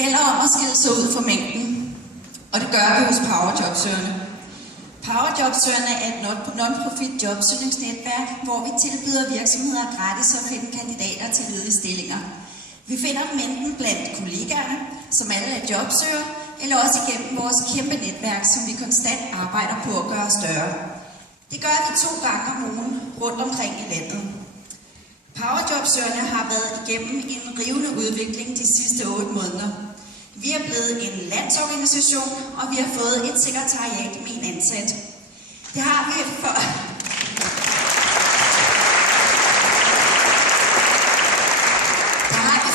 gælder om at skille sig ud fra mængden, og det gør vi hos PowerJobsøgerne. PowerJobsøgerne er et non-profit jobsøgningsnetværk, hvor vi tilbyder virksomheder gratis at finde kandidater til ledige stillinger. Vi finder dem enten blandt kollegaerne, som alle er jobsøgere, eller også igennem vores kæmpe netværk, som vi konstant arbejder på at gøre større. Det gør vi 2 gange om ugen rundt omkring i landet. PowerJobsøgerne har været igennem en rivende udvikling de sidste 8 måneder. Vi er blevet en landsorganisation, og vi har fået et sekretariat med en ansat. Det har vi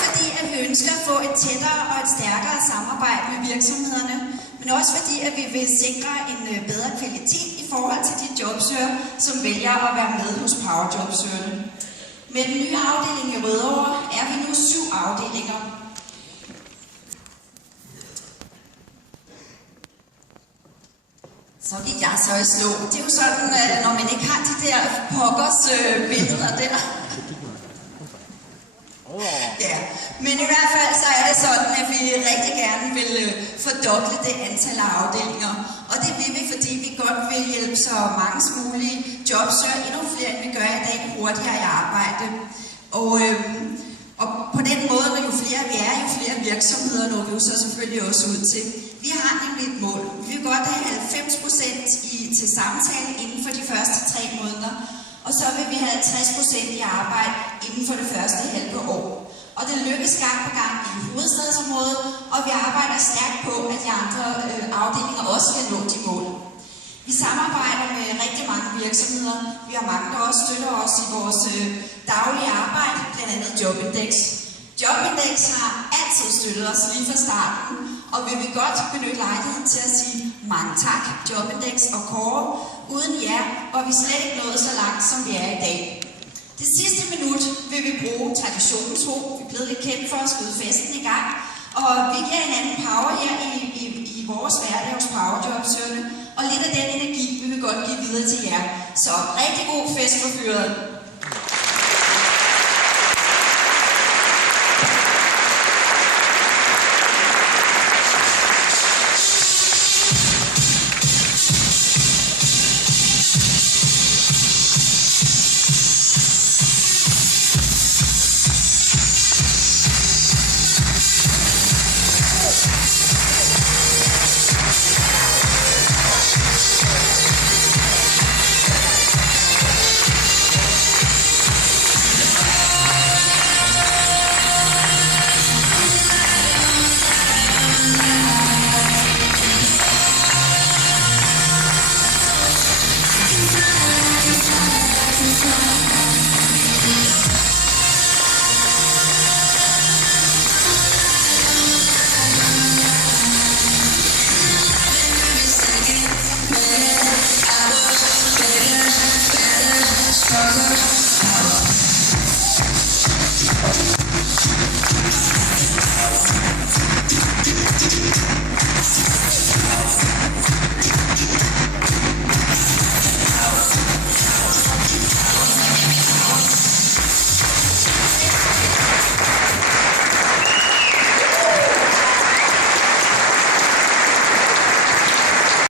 fordi vi ønsker at få et tættere og et stærkere samarbejde med virksomhederne, men også fordi at vi vil sikre en bedre kvalitet i forhold til de jobsøgere, som vælger at være med hos PowerJobsøgerne. Med den nye afdeling i Rødovre er vi nu 7 afdelinger. Så gik jeg så i stå. Det er jo sådan, at når man ikke har de der pokkers billeder der. Ja, men i hvert fald så er det sådan, at vi rigtig gerne vil fordoble det antal af afdelinger. Og det vil vi, fordi vi godt vil hjælpe så mange mulige jobsøgere, endnu flere end vi gør i dag, hurtigere i arbejde. Og på den måde, jo flere vi er, jo flere virksomheder når vi jo så selvfølgelig også ud til. Vi har nemlig et mål. Vi vil godt have 90% til samtale inden for de første 3 måneder. Og så vil vi have 60% i arbejde inden for det første halve år. Og det lykkes gang på gang i hovedstadsområdet, og vi arbejder stærkt på, at de andre afdelinger også skal nå de mål. Vi samarbejder med rigtig mange virksomheder. Vi har mange, der også støtter os i vores daglige arbejde, blandt andet Jobindex. Jobindex har altid støttet os lige fra starten, og vi vil godt benytte lejligheden til at sige mange tak, Jobindex og Kåre. Uden jer var vi slet ikke nået så langt, som vi er i dag. Det sidste minut vil vi bruge traditionen tro. Vi er blevet lidt kendt for at skyde festen i gang, og vi giver hinanden power her i vores hverdag hos PowerJobsøgerne, og lidt af den energi vil vi godt give videre til jer. Så rigtig god fest for fyret.